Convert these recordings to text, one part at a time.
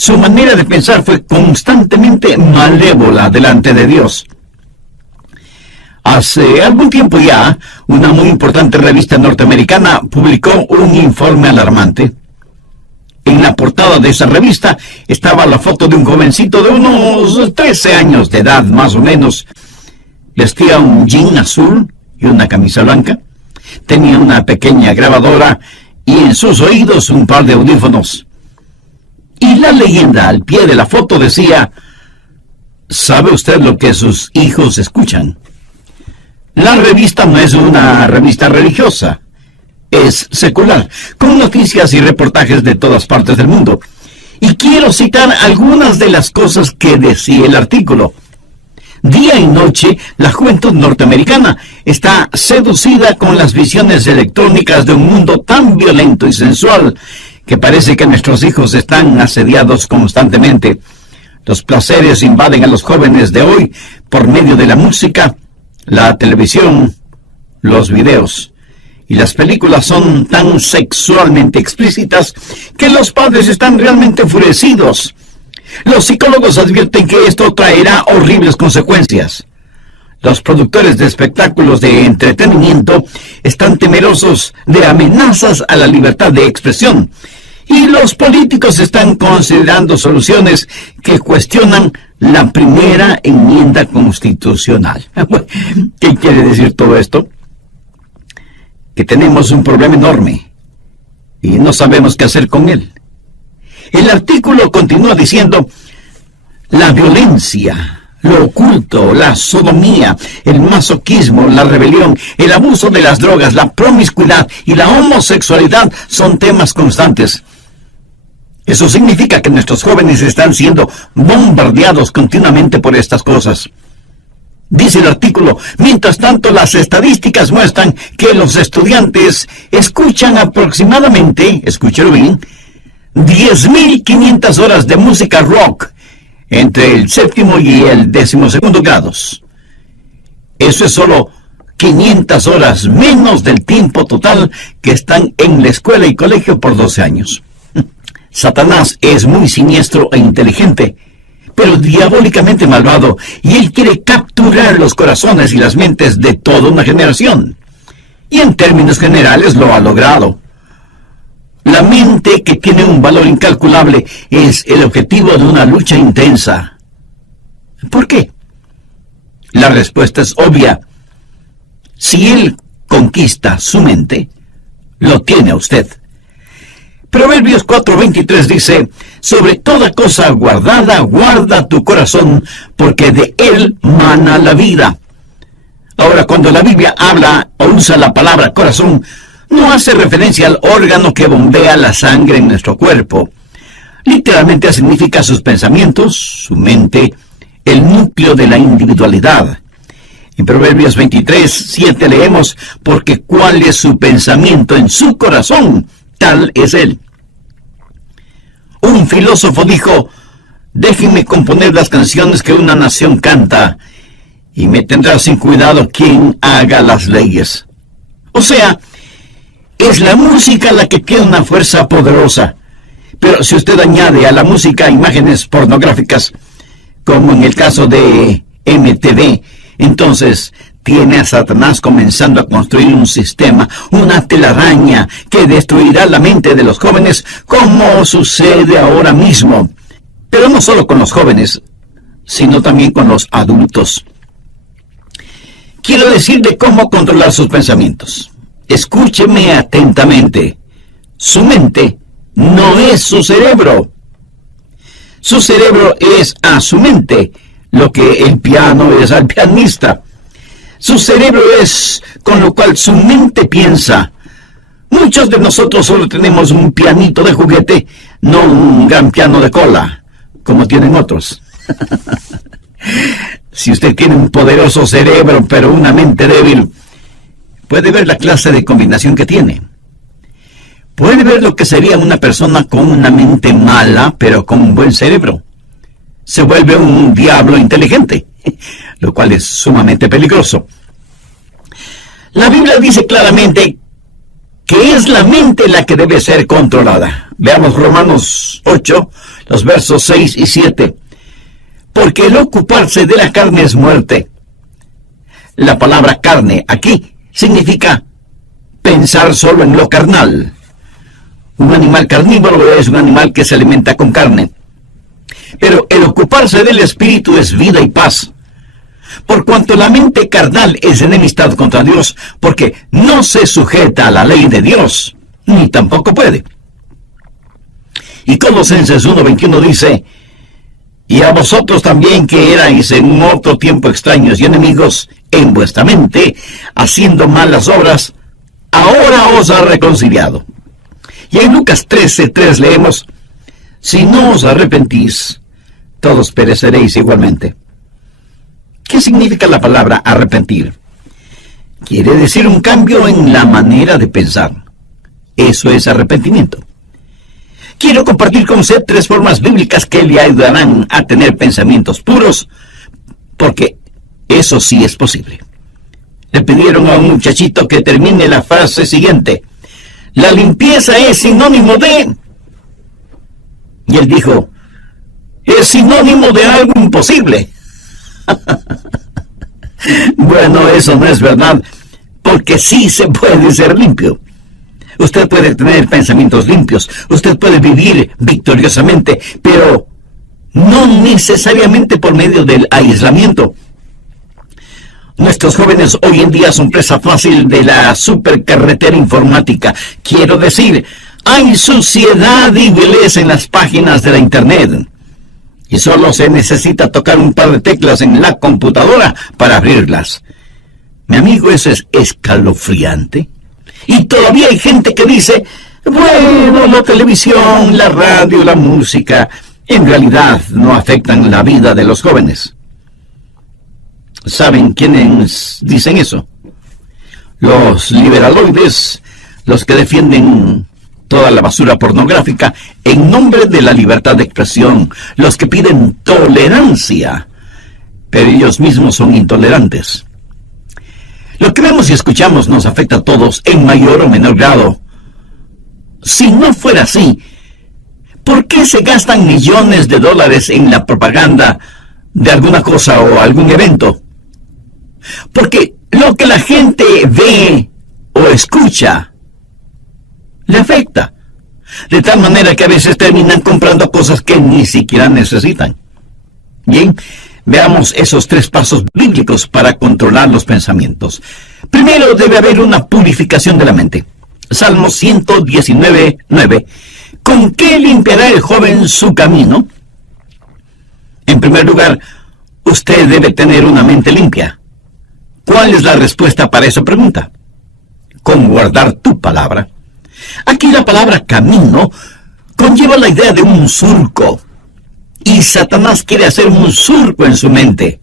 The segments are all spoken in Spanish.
Su manera de pensar fue constantemente malévola delante de Dios. Hace algún tiempo ya, una muy importante revista norteamericana publicó un informe alarmante. En la portada de esa revista estaba la foto de un jovencito de unos 13 años de edad, más o menos. Vestía un jean azul y una camisa blanca. Tenía una pequeña grabadora y en sus oídos un par de audífonos. Y la leyenda al pie de la foto decía: ¿sabe usted lo que sus hijos escuchan? La revista no es una revista religiosa, es secular, con noticias y reportajes de todas partes del mundo. Y quiero citar algunas de las cosas que decía el artículo. Día y noche, la juventud norteamericana está seducida con las visiones electrónicas de un mundo tan violento y sensual que parece que nuestros hijos están asediados constantemente. Los placeres invaden a los jóvenes de hoy por medio de la música, la televisión, los videos. Y las películas son tan sexualmente explícitas que los padres están realmente enfurecidos. Los psicólogos advierten que esto traerá horribles consecuencias. Los productores de espectáculos de entretenimiento están temerosos de amenazas a la libertad de expresión. Y los políticos están considerando soluciones que cuestionan la primera enmienda constitucional. ¿Qué quiere decir todo esto? Que tenemos un problema enorme y no sabemos qué hacer con él. El artículo continúa diciendo: la violencia, lo oculto, la sodomía, el masoquismo, la rebelión, el abuso de las drogas, la promiscuidad y la homosexualidad son temas constantes. Eso significa que nuestros jóvenes están siendo bombardeados continuamente por estas cosas. Dice el artículo: mientras tanto, las estadísticas muestran que los estudiantes escuchan aproximadamente, escúchelo bien, 10.500 horas de música rock entre el 7º y el 12º grados. Eso es solo 500 horas menos del tiempo total que están en la escuela y colegio por 12 años. Satanás es muy siniestro e inteligente, pero diabólicamente malvado, y él quiere capturar los corazones y las mentes de toda una generación. Y en términos generales lo ha logrado. La mente, que tiene un valor incalculable, es el objetivo de una lucha intensa. ¿Por qué? La respuesta es obvia. Si él conquista su mente, lo tiene a usted. Proverbios 4:23 dice: sobre toda cosa guardada, guarda tu corazón, porque de él mana la vida. Ahora, cuando la Biblia habla o usa la palabra corazón, no hace referencia al órgano que bombea la sangre en nuestro cuerpo. Literalmente significa sus pensamientos, su mente, el núcleo de la individualidad. En Proverbios 23:7 leemos: porque cuál es su pensamiento en su corazón, tal es él. Un filósofo dijo: déjenme componer las canciones que una nación canta, y me tendrá sin cuidado quien haga las leyes. O sea, es la música la que tiene una fuerza poderosa. Pero si usted añade a la música imágenes pornográficas, como en el caso de MTV, entonces tiene a Satanás comenzando a construir un sistema, una telaraña que destruirá la mente de los jóvenes, como sucede ahora mismo. Pero no solo con los jóvenes, sino también con los adultos. Quiero decir de cómo controlar sus pensamientos. Escúcheme atentamente. Su mente no es su cerebro. Su cerebro es a su mente lo que el piano es al pianista. Su cerebro es con lo cual su mente piensa. Muchos de nosotros solo tenemos un pianito de juguete, no un gran piano de cola, como tienen otros. Si usted tiene un poderoso cerebro, pero una mente débil, puede ver la clase de combinación que tiene. Puede ver lo que sería una persona con una mente mala, pero con un buen cerebro. Se vuelve un diablo inteligente, lo cual es sumamente peligroso. La Biblia dice claramente que es la mente la que debe ser controlada. Veamos Romanos 8, los versos 6 y 7. Porque el ocuparse de la carne es muerte. La palabra carne aquí significa pensar solo en lo carnal. Un animal carnívoro es un animal que se alimenta con carne. Pero el ocuparse del espíritu es vida y paz. Por cuanto la mente carnal es enemistad contra Dios, porque no se sujeta a la ley de Dios, ni tampoco puede. Y Colosenses 1:21 dice: y a vosotros también, que erais en otro tiempo extraños y enemigos en vuestra mente, haciendo malas obras, ahora os ha reconciliado. Y en Lucas 13:3 leemos: si no os arrepentís, todos pereceréis igualmente. ¿Qué significa la palabra arrepentir? Quiere decir un cambio en la manera de pensar. Eso es arrepentimiento. Quiero compartir con usted 3 formas bíblicas que le ayudarán a tener pensamientos puros, porque eso sí es posible. Le pidieron a un muchachito que termine la frase siguiente: la limpieza es sinónimo de... Y él dijo: es sinónimo de algo imposible. Bueno, eso no es verdad, porque sí se puede ser limpio. Usted puede tener pensamientos limpios, usted puede vivir victoriosamente, pero no necesariamente por medio del aislamiento. Nuestros jóvenes hoy en día son presa fácil de la supercarretera informática. Quiero decir, hay suciedad y vileza en las páginas de la internet. Y solo se necesita tocar un par de teclas en la computadora para abrirlas. Mi amigo, eso es escalofriante. Y todavía hay gente que dice: bueno, la televisión, la radio, la música, en realidad no afectan la vida de los jóvenes. ¿Saben quiénes dicen eso? Los liberaloides, los que defienden toda la basura pornográfica en nombre de la libertad de expresión, los que piden tolerancia, pero ellos mismos son intolerantes. Lo que vemos y escuchamos nos afecta a todos en mayor o menor grado. Si no fuera así, ¿por qué se gastan millones de dólares en la propaganda de alguna cosa o algún evento? Porque lo que la gente ve o escucha le afecta, de tal manera que a veces terminan comprando cosas que ni siquiera necesitan. Bien, veamos esos 3 pasos bíblicos para controlar los pensamientos. Primero, debe haber una purificación de la mente. Salmo 119:9. ¿Con qué limpiará el joven su camino? En primer lugar, usted debe tener una mente limpia. ¿Cuál es la respuesta para esa pregunta? Con guardar tu palabra. Aquí la palabra camino conlleva la idea de un surco. Y Satanás quiere hacer un surco en su mente,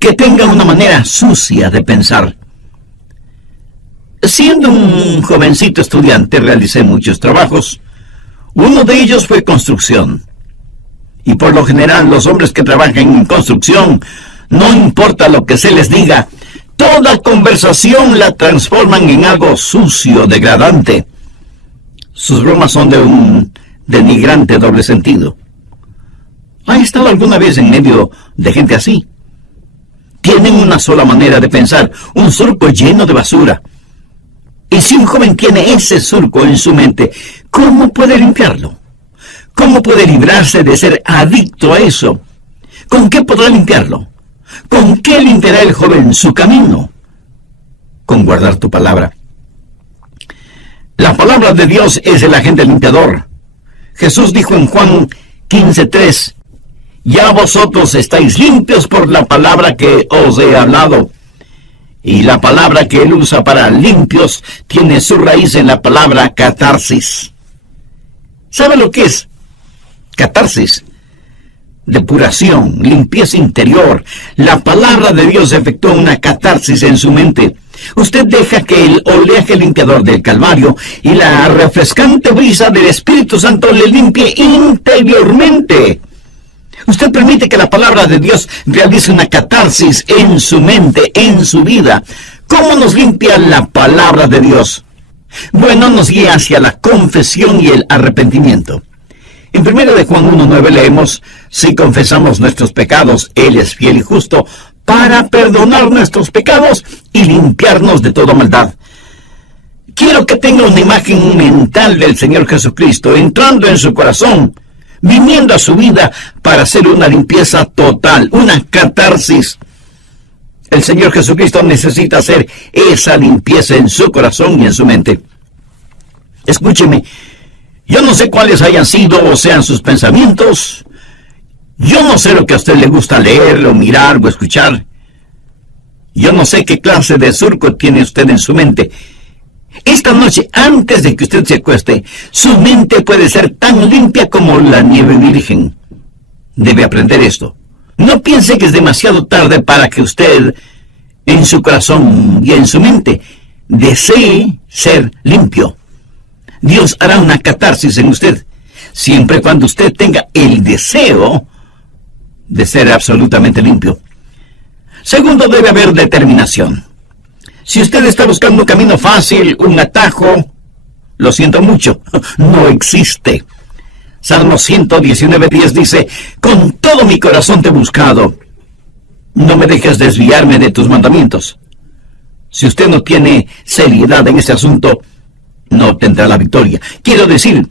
que tenga una manera sucia de pensar. Siendo un jovencito estudiante, realicé muchos trabajos. Uno de ellos fue construcción. Y por lo general, los hombres que trabajan en construcción, no importa lo que se les diga, toda conversación la transforman en algo sucio, degradante. Sus bromas son de un denigrante doble sentido. ¿Ha estado alguna vez en medio de gente así? Tienen una sola manera de pensar, un surco lleno de basura. Y si un joven tiene ese surco en su mente, ¿cómo puede limpiarlo? ¿Cómo puede librarse de ser adicto a eso? ¿Con qué podrá limpiarlo? ¿Con qué limpiará el joven su camino? Con guardar tu palabra. La palabra de Dios es el agente limpiador. Jesús dijo en Juan 15:3, ya vosotros estáis limpios por la palabra que os he hablado. Y la palabra que él usa para limpios tiene su raíz en la palabra catarsis. ¿Sabe lo que es? Catarsis. Depuración, limpieza interior. La palabra de Dios efectúa una catarsis en su mente. Usted deja que el oleaje limpiador del Calvario y la refrescante brisa del Espíritu Santo le limpie interiormente. Usted permite que la palabra de Dios realice una catarsis en su mente, en su vida. ¿Cómo nos limpia la palabra de Dios? Bueno, nos guía hacia la confesión y el arrepentimiento. En 1 de Juan 1:9 leemos: si confesamos nuestros pecados, Él es fiel y justo para perdonar nuestros pecados y limpiarnos de toda maldad. Quiero que tenga una imagen mental del Señor Jesucristo entrando en su corazón, viniendo a su vida para hacer una limpieza total, una catarsis. El Señor Jesucristo necesita hacer esa limpieza en su corazón y en su mente. Escúcheme, yo no sé cuáles hayan sido o sean sus pensamientos. Yo no sé lo que a usted le gusta leer, o mirar, o escuchar. Yo no sé qué clase de surco tiene usted en su mente. Esta noche, antes de que usted se acueste, su mente puede ser tan limpia como la nieve virgen. Debe aprender esto. No piense que es demasiado tarde para que usted, en su corazón y en su mente, desee ser limpio. Dios hará una catarsis en usted, siempre y cuando usted tenga el deseo de ser absolutamente limpio. Segundo, debe haber determinación. Si usted está buscando un camino fácil, un atajo, lo siento mucho, no existe. Salmo 119:10 dice: con todo mi corazón te he buscado, no me dejes desviarme de tus mandamientos. Si usted no tiene seriedad en ese asunto, no obtendrá la victoria. Quiero decir,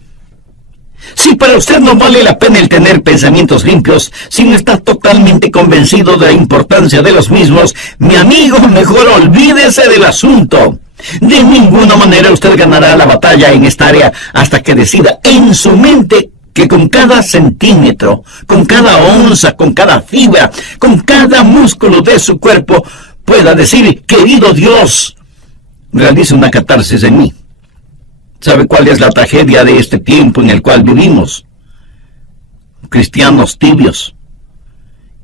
si para usted no vale la pena el tener pensamientos limpios, si no está totalmente convencido de la importancia de los mismos, mi amigo, mejor olvídese del asunto. De ninguna manera usted ganará la batalla en esta área hasta que decida en su mente que con cada centímetro, con cada onza, con cada fibra, con cada músculo de su cuerpo, pueda decir: querido Dios, realiza una catarsis en mí. ¿Sabe cuál es la tragedia de este tiempo en el cual vivimos? Cristianos tibios.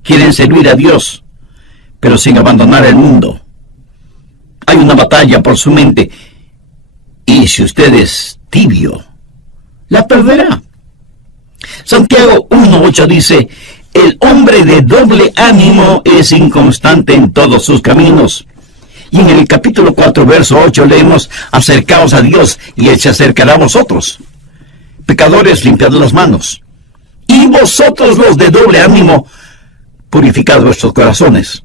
Quieren servir a Dios, pero sin abandonar el mundo. Hay una batalla por su mente, y si usted es tibio, la perderá. Santiago 1:8 dice: el hombre de doble ánimo es inconstante en todos sus caminos. Y en el capítulo 4, verso 8 leemos: acercaos a Dios y Él se acercará a vosotros. Pecadores, limpiad las manos. Y vosotros, los de doble ánimo, purificad vuestros corazones.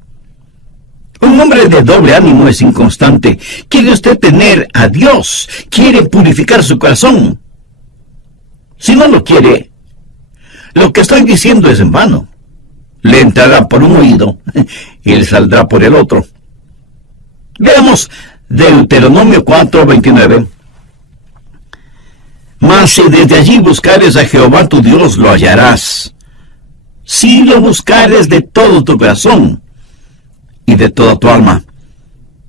Un hombre de doble ánimo es inconstante. ¿Quiere usted tener a Dios? ¿Quiere purificar su corazón? Si no lo quiere, lo que estoy diciendo es en vano. Le entrará por un oído y le saldrá por el otro. Veamos Deuteronomio 4:29. Mas si desde allí buscares a Jehová tu Dios, lo hallarás, si lo buscares de todo tu corazón y de toda tu alma.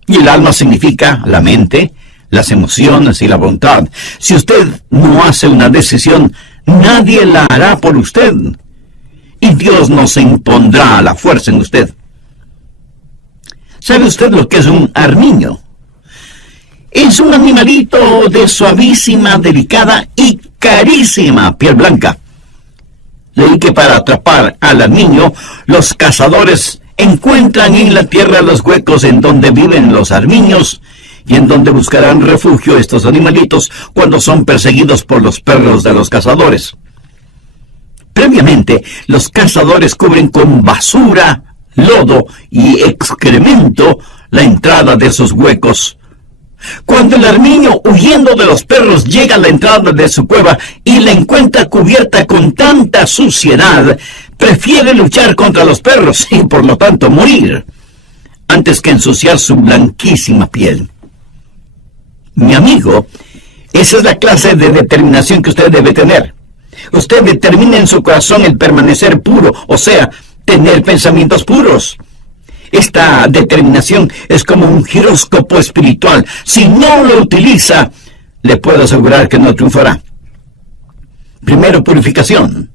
Y el alma significa la mente, las emociones y la voluntad. Si usted no hace una decisión, nadie la hará por usted, y Dios no se impondrá a la fuerza en usted. ¿Sabe usted lo que es un armiño? Es un animalito de suavísima, delicada y carísima piel blanca. Leí que para atrapar al armiño, los cazadores encuentran en la tierra los huecos en donde viven los armiños y en donde buscarán refugio estos animalitos cuando son perseguidos por los perros de los cazadores. Previamente, los cazadores cubren con basura, lodo y excremento la entrada de esos huecos. Cuando el armiño, huyendo de los perros, llega a la entrada de su cueva y la encuentra cubierta con tanta suciedad, prefiere luchar contra los perros y por lo tanto morir, antes que ensuciar su blanquísima piel. Mi amigo, esa es la clase de determinación que usted debe tener. Usted determina en su corazón el permanecer puro, o sea, tener pensamientos puros. Esta determinación es como un giróscopo espiritual. Si no lo utiliza, le puedo asegurar que no triunfará. Primero, purificación.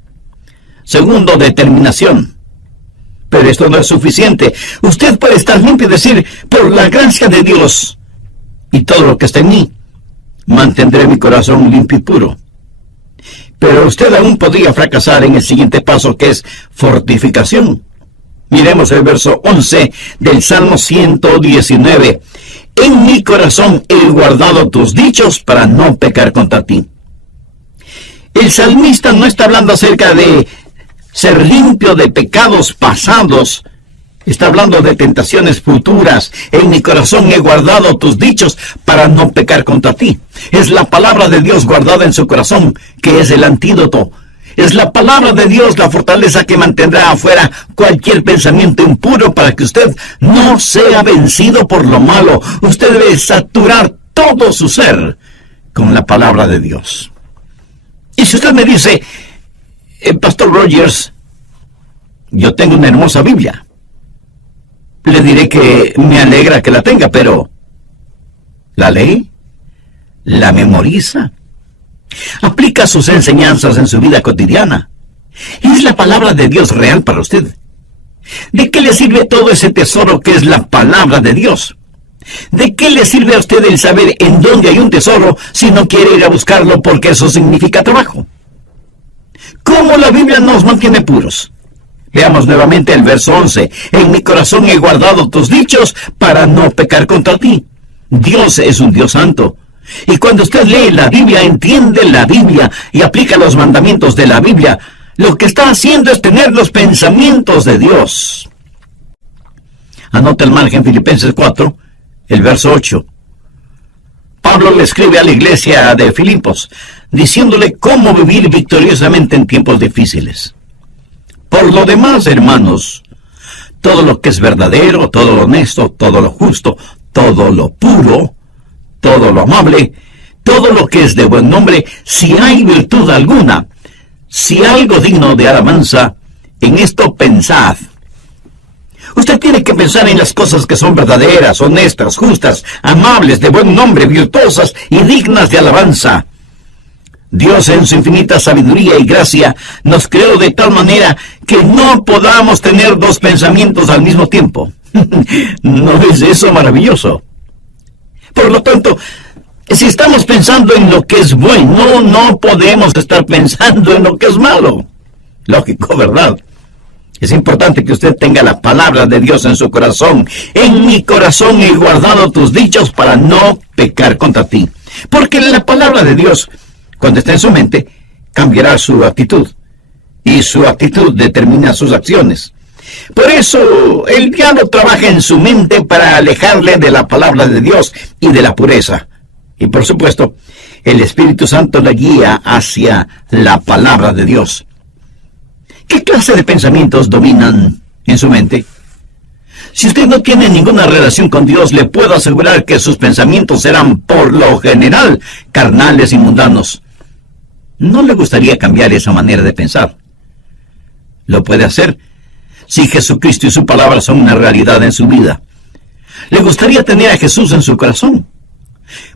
Segundo, determinación. Pero esto no es suficiente. Usted puede estar limpio y decir: por la gracia de Dios y todo lo que está en mí, mantendré mi corazón limpio y puro. Pero usted aún podría fracasar en el siguiente paso, que es fortificación. Miremos el verso 11 del Salmo 119. En mi corazón he guardado tus dichos para no pecar contra ti. El salmista no está hablando acerca de ser limpio de pecados pasados. Está hablando de tentaciones futuras. En mi corazón he guardado tus dichos para no pecar contra ti. Es la palabra de Dios guardada en su corazón, que es el antídoto. Es la palabra de Dios la fortaleza que mantendrá afuera cualquier pensamiento impuro para que usted no sea vencido por lo malo. Usted debe saturar todo su ser con la palabra de Dios. Y si usted me dice, Pastor Rogers, yo tengo una hermosa Biblia, le diré que me alegra que la tenga, pero ¿la lee? ¿La memoriza? ¿Aplica sus enseñanzas en su vida cotidiana? ¿Es la palabra de Dios real para usted? ¿De qué le sirve todo ese tesoro que es la palabra de Dios? ¿De qué le sirve a usted el saber en dónde hay un tesoro si no quiere ir a buscarlo porque eso significa trabajo? ¿Cómo la Biblia nos mantiene puros? Veamos nuevamente el verso 11. En mi corazón he guardado tus dichos para no pecar contra ti. Dios es un Dios santo. Y cuando usted lee la Biblia, entiende la Biblia y aplica los mandamientos de la Biblia, lo que está haciendo es tener los pensamientos de Dios. Anota el margen Filipenses 4, el verso 8. Pablo le escribe a la iglesia de Filipos, diciéndole cómo vivir victoriosamente en tiempos difíciles. Por lo demás, hermanos, todo lo que es verdadero, todo lo honesto, todo lo justo, todo lo puro, todo lo amable, todo lo que es de buen nombre, si hay virtud alguna, si algo digno de alabanza, en esto pensad. Usted tiene que pensar en las cosas que son verdaderas, honestas, justas, amables, de buen nombre, virtuosas y dignas de alabanza. Dios en su infinita sabiduría y gracia nos creó de tal manera que no podamos tener dos pensamientos al mismo tiempo. ¿No es eso maravilloso? Por lo tanto, si estamos pensando en lo que es bueno, no podemos estar pensando en lo que es malo. Lógico, ¿verdad? Es importante que usted tenga la palabra de Dios en su corazón. En mi corazón he guardado tus dichos para no pecar contra ti. Porque la palabra de Dios, cuando está en su mente, cambiará su actitud. Y su actitud determina sus acciones. Por eso, el diablo trabaja en su mente para alejarle de la palabra de Dios y de la pureza. Y por supuesto, el Espíritu Santo le guía hacia la palabra de Dios. ¿Qué clase de pensamientos dominan en su mente? Si usted no tiene ninguna relación con Dios, le puedo asegurar que sus pensamientos serán, por lo general, carnales y mundanos. ¿No le gustaría cambiar esa manera de pensar? Lo puede hacer si Jesucristo y su palabra son una realidad en su vida. ¿Le gustaría tener a Jesús en su corazón?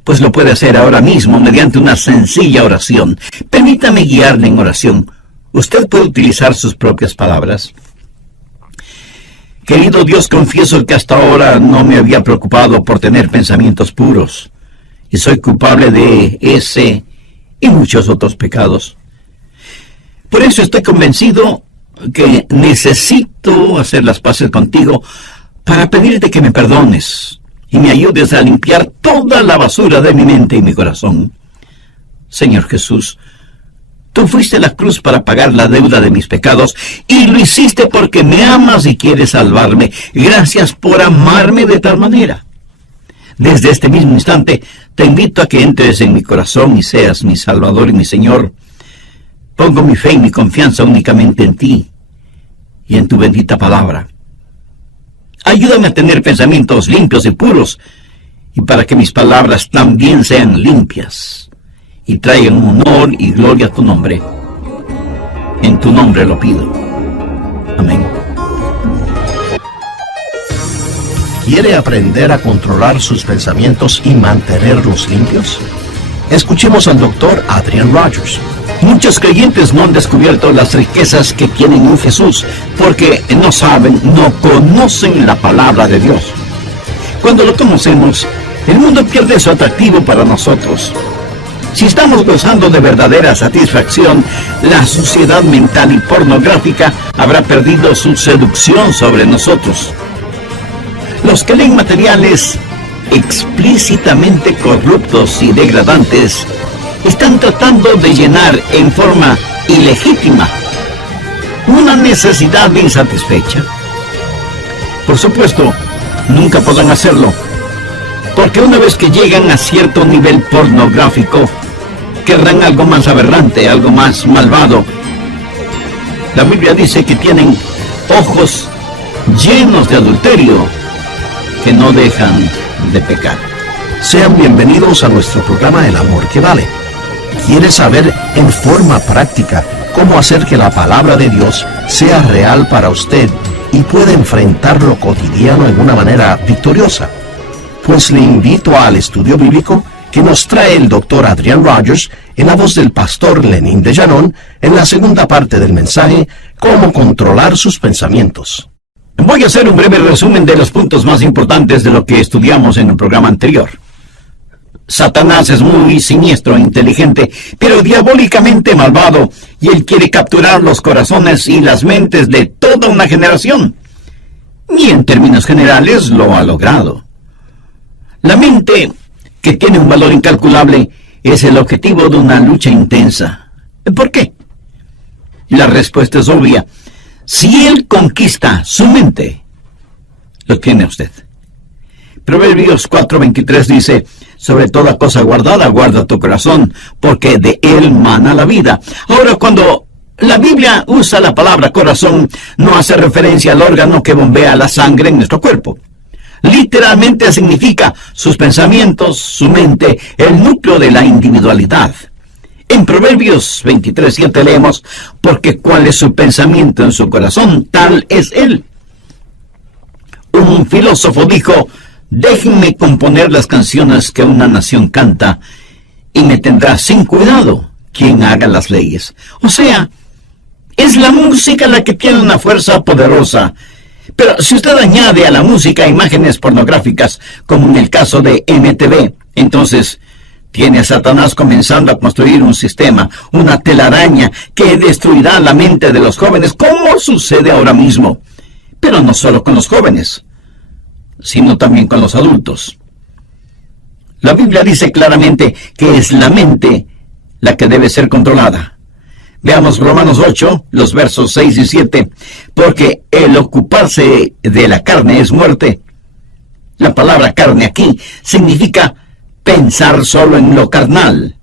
Pues lo puede hacer ahora mismo mediante una sencilla oración. Permítame guiarle en oración. Usted puede utilizar sus propias palabras. Querido Dios, confieso que hasta ahora no me había preocupado por tener pensamientos puros, y soy culpable de ese y muchos otros pecados. Por eso estoy convencido que necesito hacer las paces contigo para pedirte que me perdones y me ayudes a limpiar toda la basura de mi mente y mi corazón. Señor Jesús, tú fuiste a la cruz para pagar la deuda de mis pecados y lo hiciste porque me amas y quieres salvarme. Gracias por amarme de tal manera. Desde este mismo instante te invito a que entres en mi corazón y seas mi Salvador y mi Señor. Pongo mi fe y mi confianza únicamente en ti y en tu bendita palabra. Ayúdame a tener pensamientos limpios y puros, y para que mis palabras también sean limpias y traigan honor y gloria a tu nombre. En tu nombre lo pido. Amén. ¿Quiere aprender a controlar sus pensamientos y mantenerlos limpios? Escuchemos al Dr. Adrian Rogers. Muchos creyentes no han descubierto las riquezas que tienen en Jesús porque no saben, no conocen la palabra de Dios. Cuando lo conocemos, el mundo pierde su atractivo para nosotros. Si estamos gozando de verdadera satisfacción, la suciedad mental y pornográfica habrá perdido su seducción sobre nosotros. Los que leen materiales explícitamente corruptos y degradantes están tratando de llenar en forma ilegítima una necesidad insatisfecha. Por supuesto, nunca podrán hacerlo, porque una vez que llegan a cierto nivel pornográfico, querrán algo más aberrante, algo más malvado. La Biblia dice que tienen ojos llenos de adulterio, que no dejan de pecar. Sean bienvenidos a nuestro programa El Amor que Vale. ¿Quieres saber en forma práctica cómo hacer que la palabra de Dios sea real para usted y pueda enfrentar lo cotidiano en una manera victoriosa? Pues le invito al estudio bíblico que nos trae el Dr. Adrian Rogers en la voz del pastor Lenín de Llanón en la segunda parte del mensaje Cómo controlar sus pensamientos. Voy a hacer un breve resumen de los puntos más importantes de lo que estudiamos en el programa anterior. Satanás es muy siniestro e inteligente, pero diabólicamente malvado, y él quiere capturar los corazones y las mentes de toda una generación. Y en términos generales lo ha logrado. La mente, que tiene un valor incalculable, es el objetivo de una lucha intensa. ¿Por qué? La respuesta es obvia. Si él conquista su mente, lo tiene usted. Proverbios 4:23 dice: sobre toda cosa guardada, guarda tu corazón, porque de él mana la vida. Ahora, cuando la Biblia usa la palabra corazón, no hace referencia al órgano que bombea la sangre en nuestro cuerpo. Literalmente significa sus pensamientos, su mente, el núcleo de la individualidad. En Proverbios 23:7 leemos: porque cuál es su pensamiento en su corazón, tal es él. Un filósofo dijo: déjenme componer las canciones que una nación canta, y me tendrá sin cuidado quien haga las leyes. O sea, es la música la que tiene una fuerza poderosa. Pero si usted añade a la música imágenes pornográficas, como en el caso de MTV, entonces tiene a Satanás comenzando a construir un sistema, una telaraña que destruirá la mente de los jóvenes, como sucede ahora mismo. Pero no solo con los jóvenes, sino también con los adultos. La Biblia dice claramente que es la mente la que debe ser controlada. Veamos Romanos 8, los versos 6 y 7. Porque el ocuparse de la carne es muerte. La palabra carne aquí significa pensar solo en lo carnal.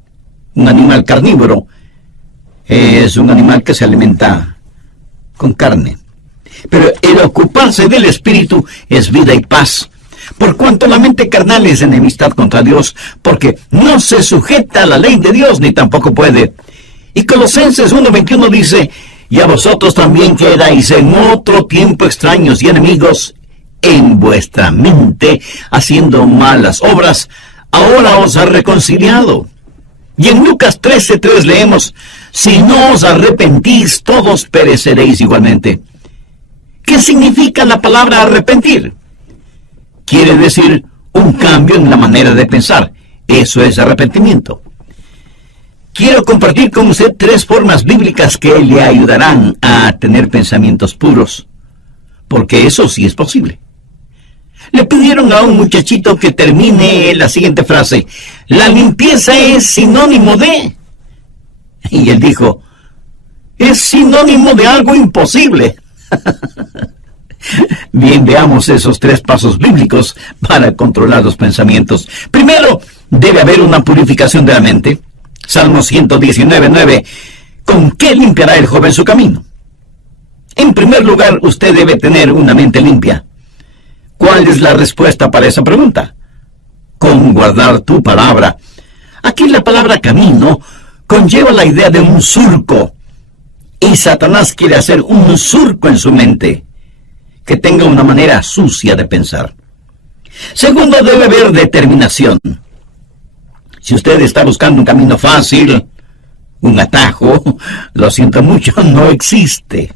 Un animal carnívoro es un animal que se alimenta con carne. Pero el ocuparse del espíritu es vida y paz. Por cuanto la mente carnal es enemistad contra Dios, porque no se sujeta a la ley de Dios, ni tampoco puede. Y Colosenses 1:21 dice: y a vosotros también que erais en otro tiempo extraños y enemigos en vuestra mente, haciendo malas obras, ahora os ha reconciliado. Y en Lucas 13:3 leemos: si no os arrepentís, todos pereceréis igualmente. ¿Qué significa la palabra arrepentir? Quiere decir un cambio en la manera de pensar. Eso es arrepentimiento. Quiero compartir con usted 3 formas bíblicas que le ayudarán a tener pensamientos puros, porque eso sí es posible. Le pidieron a un muchachito que termine la siguiente frase: la limpieza es sinónimo de... Y él dijo: es sinónimo de algo imposible. Bien, veamos esos 3 pasos bíblicos para controlar los pensamientos. Primero, debe haber una purificación de la mente. Salmo 119:9. ¿Con qué limpiará el joven su camino? En primer lugar, usted debe tener una mente limpia. ¿Cuál es la respuesta para esa pregunta? Con guardar tu palabra. Aquí la palabra camino conlleva la idea de un surco. Y Satanás quiere hacer un surco en su mente, que tenga una manera sucia de pensar. Segundo, debe haber determinación. Si usted está buscando un camino fácil, un atajo, lo siento mucho, no existe.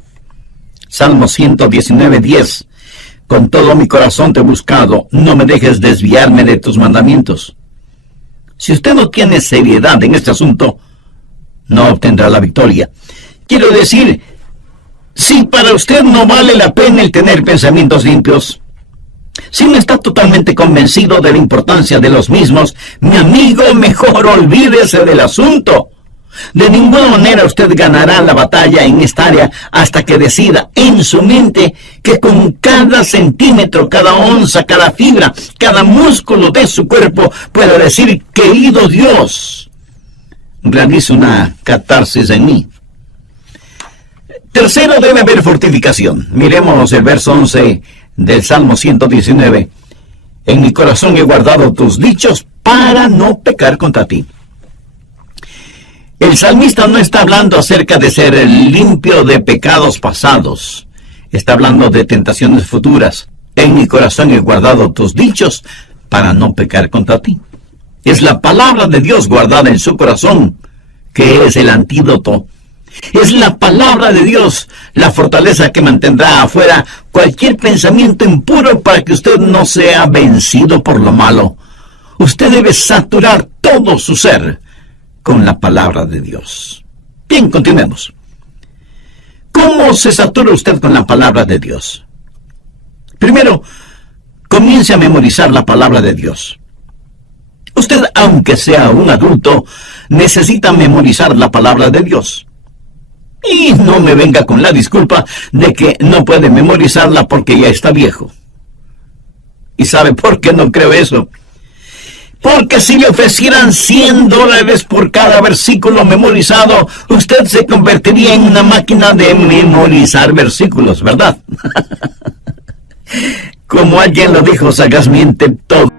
Salmo 119:10. Con todo mi corazón te he buscado, no me dejes desviarme de tus mandamientos. Si usted no tiene seriedad en este asunto, no obtendrá la victoria. Quiero decir, si para usted no vale la pena el tener pensamientos limpios, Si no está totalmente convencido de la importancia de los mismos, mi amigo, mejor olvídese del asunto. De ninguna manera usted ganará la batalla en esta área hasta que decida en su mente que con cada centímetro, cada onza, cada fibra, cada músculo de su cuerpo pueda decir: querido Dios, realiza una catarsis en mí. Tercero, debe haber fortificación. Miremos el verso 11 del Salmo 119. En mi corazón he guardado tus dichos para no pecar contra ti. El salmista no está hablando acerca de ser limpio de pecados pasados. Está hablando de tentaciones futuras. En mi corazón he guardado tus dichos para no pecar contra ti. Es la palabra de Dios guardada en su corazón que es el antídoto. Es la palabra de Dios la fortaleza que mantendrá afuera cualquier pensamiento impuro para que usted no sea vencido por lo malo. Usted debe saturar todo su ser con la palabra de Dios. Bien, continuemos. ¿Cómo se satura usted con la palabra de Dios? Primero, comience a memorizar la palabra de Dios. Usted, aunque sea un adulto, necesita memorizar la palabra de Dios. Y no me venga con la disculpa de que no puede memorizarla porque ya está viejo. ¿Y sabe por qué no creo eso? Porque si le ofrecieran $100 por cada versículo memorizado, usted se convertiría en una máquina de memorizar versículos, ¿verdad? Como alguien lo dijo sagazmente, todo.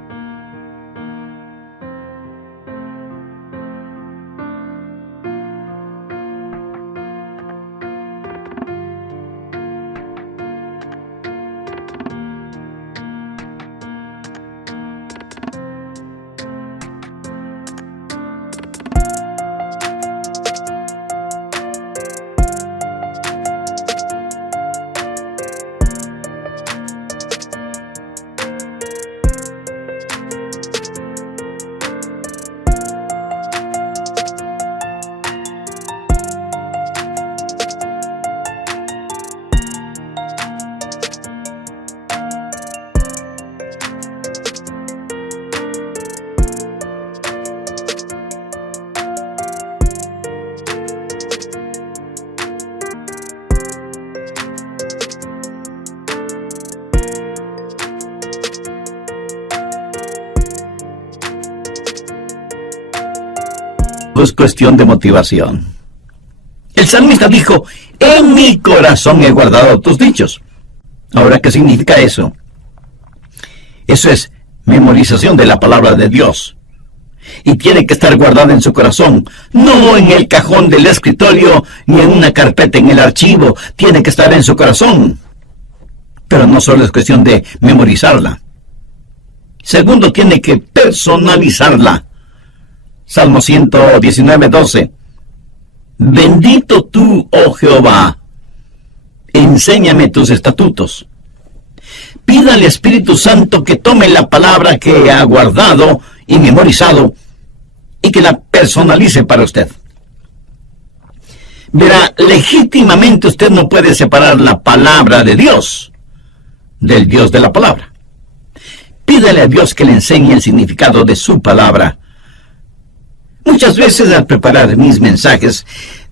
Es cuestión de motivación. El salmista dijo: en mi corazón he guardado tus dichos. Ahora, ¿qué significa eso? Eso es memorización de la palabra de Dios. Y tiene que estar guardada en su corazón, no en el cajón del escritorio, ni en una carpeta en el archivo. Tiene que estar en su corazón. Pero no solo es cuestión de memorizarla. Segundo, tiene que personalizarla. Salmo 119, 12. Bendito tú, oh Jehová, enséñame tus estatutos. Pida al Espíritu Santo que tome la palabra que ha guardado y memorizado y que la personalice para usted. Verá, legítimamente usted no puede separar la palabra de Dios del Dios de la palabra. Pídale a Dios que le enseñe el significado de su palabra. Muchas veces al preparar mis mensajes,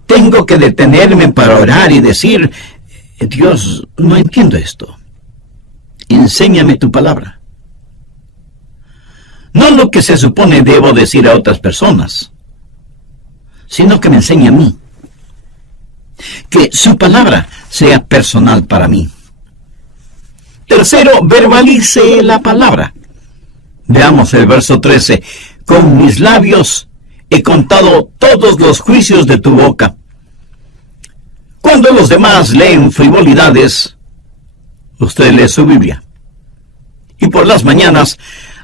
tengo que detenerme para orar y decir: Dios, no entiendo esto. Enséñame tu palabra. No lo que se supone debo decir a otras personas, sino que me enseñe a mí. Que su palabra sea personal para mí. Tercero, verbalice la palabra. Veamos el verso 13. Con mis labios he contado todos los juicios de tu boca. Cuando los demás leen frivolidades, usted lee su Biblia. Y por las mañanas,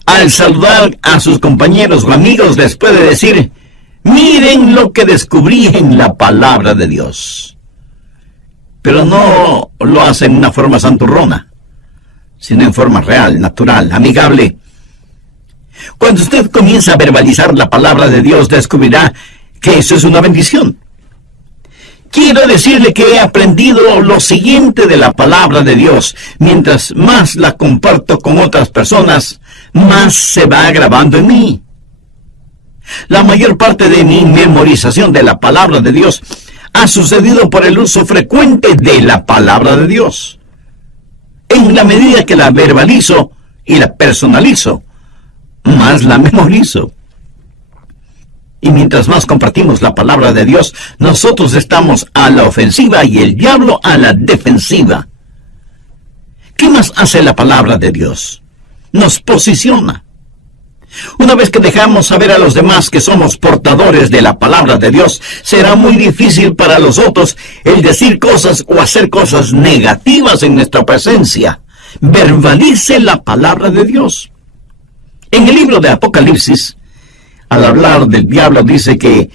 al saludar a sus compañeros o amigos, les puede decir: miren lo que descubrí en la palabra de Dios. Pero no lo hace en una forma santurrona, sino en forma real, natural, amigable. Cuando usted comienza a verbalizar la palabra de Dios, descubrirá que eso es una bendición. Quiero decirle que he aprendido lo siguiente de la palabra de Dios. Mientras más la comparto con otras personas, más se va grabando en mí. La mayor parte de mi memorización de la palabra de Dios ha sucedido por el uso frecuente de la palabra de Dios. En la medida que la verbalizo y la personalizo, más la memorizo. Y mientras más compartimos la palabra de Dios, nosotros estamos a la ofensiva y el diablo a la defensiva. ¿Qué más hace la palabra de Dios? Nos posiciona. Una vez que dejamos saber a los demás que somos portadores de la palabra de Dios, será muy difícil para los otros el decir cosas o hacer cosas negativas en nuestra presencia. Verbalice la palabra de Dios. En el libro de Apocalipsis, al hablar del diablo, dice que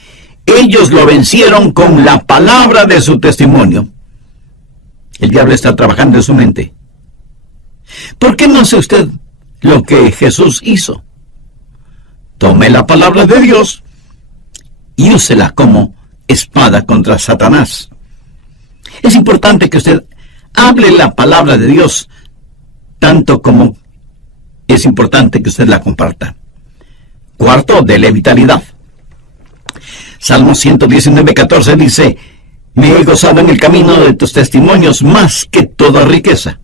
ellos lo vencieron con la palabra de su testimonio. El diablo está trabajando en su mente. ¿Por qué no hace usted lo que Jesús hizo? Tome la palabra de Dios y úsela como espada contra Satanás. Es importante que usted hable la palabra de Dios, tanto como es importante que usted la comparta. Cuarto, dele vitalidad. Salmo 119:14 dice: me he gozado en el camino de tus testimonios más que toda riqueza.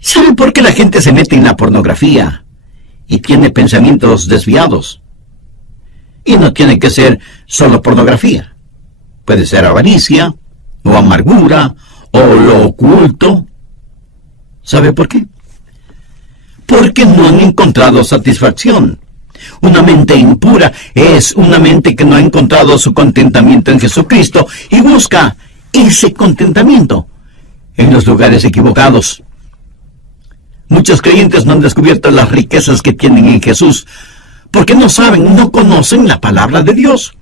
¿Sabe por qué la gente se mete en la pornografía y tiene pensamientos desviados? Y no tiene que ser solo pornografía. Puede ser avaricia, o amargura, o lo oculto. ¿Sabe por qué? Porque no han encontrado satisfacción. Una mente impura es una mente que no ha encontrado su contentamiento en Jesucristo y busca ese contentamiento en los lugares equivocados. Muchos creyentes no han descubierto las riquezas que tienen en Jesús porque no saben, no conocen la palabra de Dios.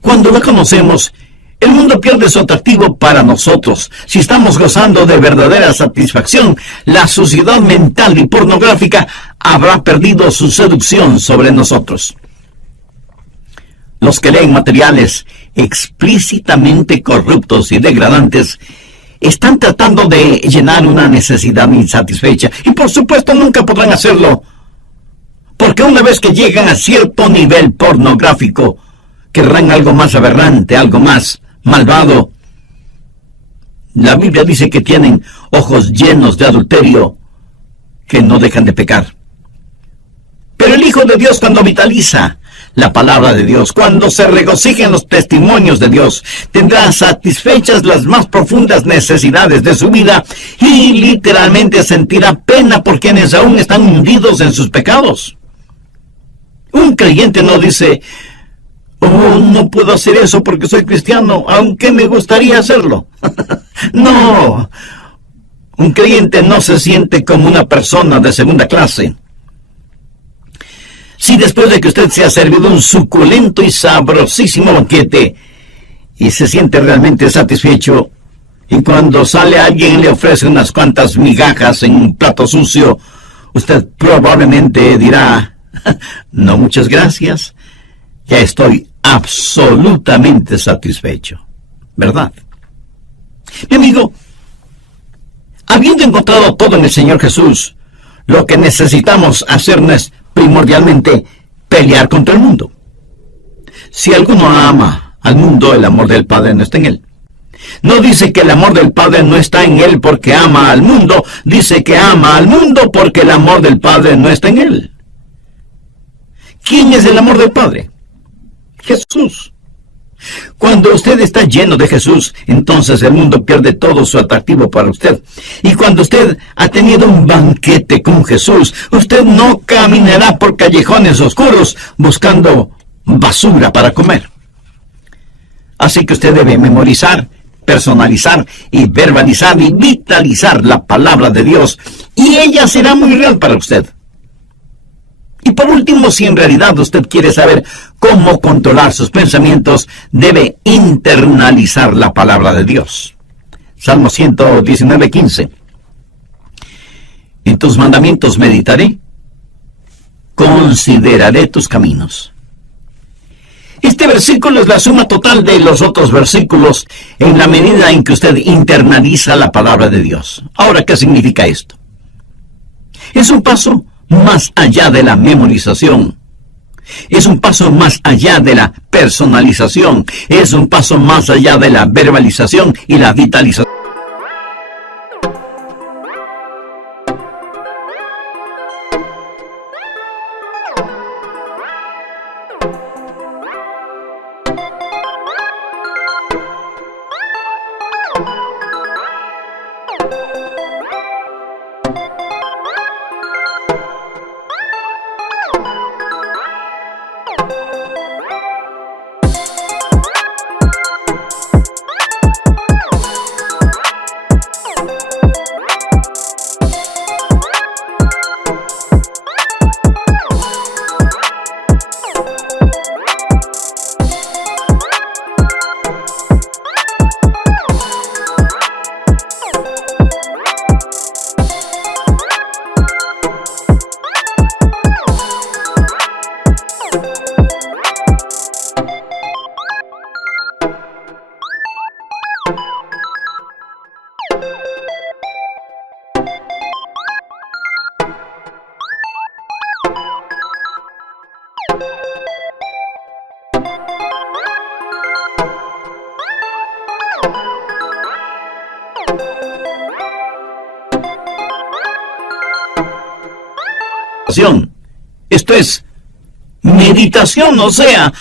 Cuando la conocemos, el mundo pierde su atractivo para nosotros. Si estamos gozando de verdadera satisfacción, la suciedad mental y pornográfica habrá perdido su seducción sobre nosotros. Los que leen materiales explícitamente corruptos y degradantes están tratando de llenar una necesidad insatisfecha. Y por supuesto nunca podrán hacerlo, porque una vez que llegan a cierto nivel pornográfico, querrán algo más aberrante, algo más malvado. La Biblia dice que tienen ojos llenos de adulterio que no dejan de pecar. Pero el Hijo de Dios, cuando vitaliza la palabra de Dios, cuando se regocija en los testimonios de Dios, tendrá satisfechas las más profundas necesidades de su vida y literalmente sentirá pena por quienes aún están hundidos en sus pecados. Un creyente no dice: oh, no puedo hacer eso porque soy cristiano, aunque me gustaría hacerlo. No, un creyente no se siente como una persona de segunda clase. Si después de que usted se ha servido un suculento y sabrosísimo banquete y se siente realmente satisfecho, y cuando sale alguien y le ofrece unas cuantas migajas en un plato sucio, usted probablemente dirá: no, muchas gracias, ya estoy absolutamente satisfecho, ¿verdad? Mi amigo, habiendo encontrado todo en el Señor Jesús, lo que necesitamos hacer no es primordialmente pelear contra el mundo. Si alguno ama al mundo, el amor del Padre no está en él. No dice que el amor del Padre no está en él porque ama al mundo, dice que ama al mundo porque el amor del Padre no está en él. ¿Quién es el amor del Padre? Jesús. Cuando usted está lleno de Jesús, entonces el mundo pierde todo su atractivo para usted. Y cuando usted ha tenido un banquete con Jesús, usted no caminará por callejones oscuros buscando basura para comer. Así que usted debe memorizar, personalizar y verbalizar y vitalizar la palabra de Dios, y ella será muy real para usted. Y por último, si en realidad usted quiere saber cómo controlar sus pensamientos, debe internalizar la palabra de Dios. Salmo 119:15. En tus mandamientos meditaré, consideraré tus caminos. Este versículo es la suma total de los otros versículos en la medida en que usted internaliza la palabra de Dios. Ahora, ¿qué significa esto? Es un paso más allá de la memorización. Es un paso más allá de la personalización. Es un paso más allá de la verbalización y la vitalización. Esto es meditación, o sea,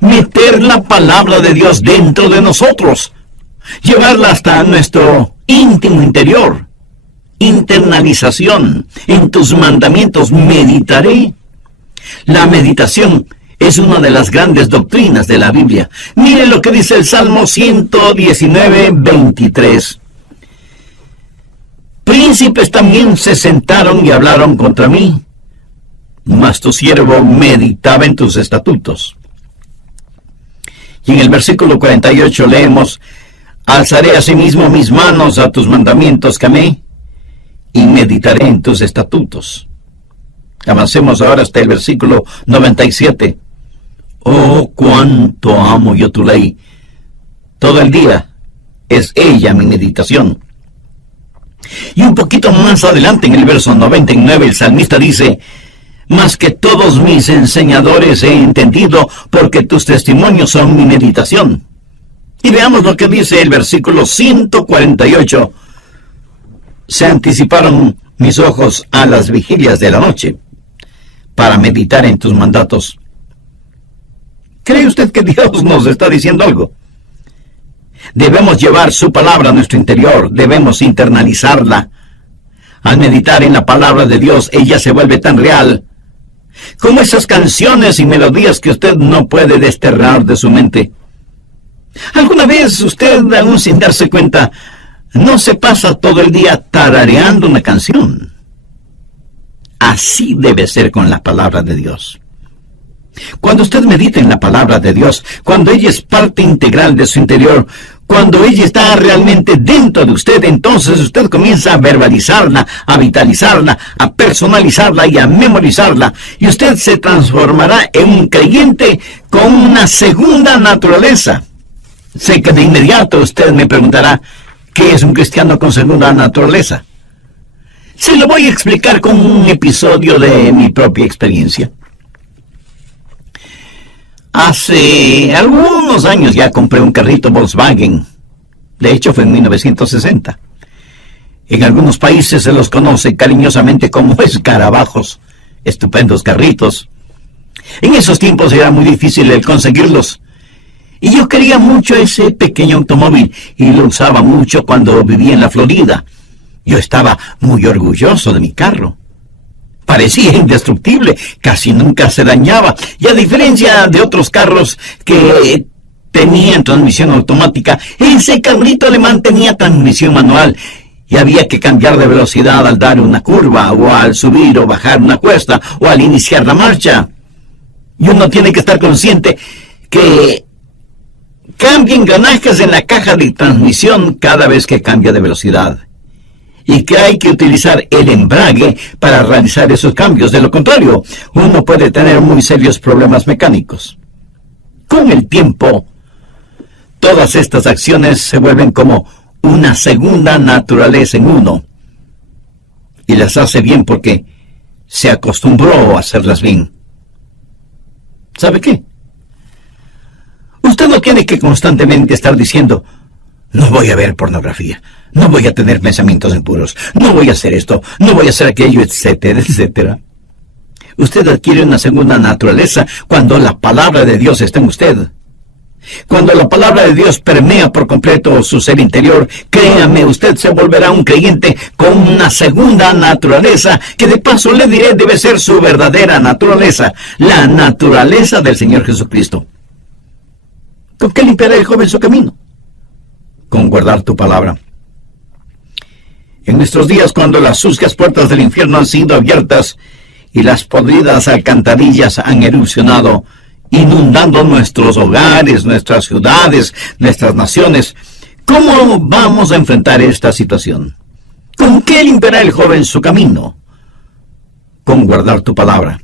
meter la palabra de Dios dentro de nosotros, llevarla hasta nuestro íntimo interior. Internalización. En tus mandamientos meditaré. La meditación es una de las grandes doctrinas de la Biblia. Mire lo que dice el Salmo 119, 23. Príncipes también se sentaron y hablaron contra mí, mas tu siervo meditaba en tus estatutos. Y en el versículo 48 leemos: alzaré asimismo mis manos a tus mandamientos que amé, y meditaré en tus estatutos. Avancemos ahora hasta el versículo 97. Oh, cuánto amo yo tu ley. Todo el día es ella mi meditación. Y un poquito más adelante, en el verso 99, el salmista dice: más que todos mis enseñadores he entendido, porque tus testimonios son mi meditación. Y veamos lo que dice el versículo 148. Se anticiparon mis ojos a las vigilias de la noche, para meditar en tus mandatos. ¿Cree usted que Dios nos está diciendo algo? Debemos llevar su palabra a nuestro interior, debemos internalizarla. Al meditar en la palabra de Dios, ella se vuelve tan real como esas canciones y melodías que usted no puede desterrar de su mente. ¿Alguna vez usted, aún sin darse cuenta, no se pasa todo el día tarareando una canción? Así debe ser con la palabra de Dios. Cuando usted medita en la palabra de Dios, cuando ella es parte integral de su interior, cuando ella está realmente dentro de usted, entonces usted comienza a verbalizarla, a vitalizarla, a personalizarla y a memorizarla. Y usted se transformará en un creyente con una segunda naturaleza. Sé que de inmediato usted me preguntará: ¿qué es un cristiano con segunda naturaleza? Se lo voy a explicar con un episodio de mi propia experiencia. Hace algunos años ya compré un carrito Volkswagen. De hecho, fue en 1960. En algunos países se los conoce cariñosamente como escarabajos. Estupendos carritos. En esos tiempos era muy difícil el conseguirlos. Y yo quería mucho ese pequeño automóvil y lo usaba mucho cuando vivía en la Florida. Yo estaba muy orgulloso de mi carro. Parecía indestructible, casi nunca se dañaba, y a diferencia de otros carros que tenían transmisión automática, ese carrito alemán tenía transmisión manual, y había que cambiar de velocidad al dar una curva, o al subir o bajar una cuesta, o al iniciar la marcha. Y uno tiene que estar consciente que cambia engranajes en la caja de transmisión cada vez que cambia de velocidad, y que hay que utilizar el embrague para realizar esos cambios. De lo contrario, uno puede tener muy serios problemas mecánicos. Con el tiempo, todas estas acciones se vuelven como una segunda naturaleza en uno. Y las hace bien porque se acostumbró a hacerlas bien. ¿Sabe qué? Usted no tiene que constantemente estar diciendo: no voy a ver pornografía, no voy a tener pensamientos impuros, no voy a hacer esto, no voy a hacer aquello, etcétera, etcétera. Usted adquiere una segunda naturaleza cuando la palabra de Dios está en usted. Cuando la palabra de Dios permea por completo su ser interior, créame, usted se volverá un creyente con una segunda naturaleza, que de paso le diré debe ser su verdadera naturaleza, la naturaleza del Señor Jesucristo. ¿Con qué limpiará el joven su camino? Con guardar tu palabra. En nuestros días, cuando las sucias puertas del infierno han sido abiertas y las podridas alcantarillas han erupcionado, inundando nuestros hogares, nuestras ciudades, nuestras naciones, ¿cómo vamos a enfrentar esta situación? ¿Con qué limpiará el joven su camino? Con guardar tu palabra.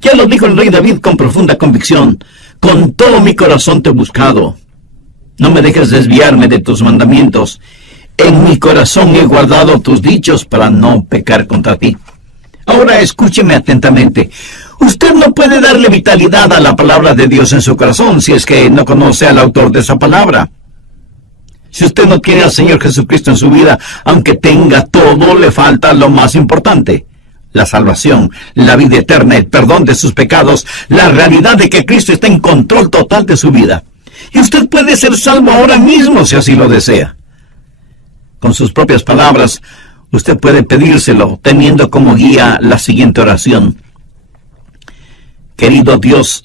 Ya lo dijo el rey David con profunda convicción: con todo mi corazón te he buscado. No me dejes desviarme de tus mandamientos. En mi corazón he guardado tus dichos para no pecar contra ti. Ahora escúcheme atentamente. Usted no puede darle vitalidad a la palabra de Dios en su corazón si es que no conoce al autor de esa palabra. Si usted no tiene al Señor Jesucristo en su vida, aunque tenga todo, le falta lo más importante: la salvación, la vida eterna, el perdón de sus pecados, la realidad de que Cristo está en control total de su vida. Y usted puede ser salvo ahora mismo si así lo desea. Con sus propias palabras, usted puede pedírselo teniendo como guía la siguiente oración: querido Dios,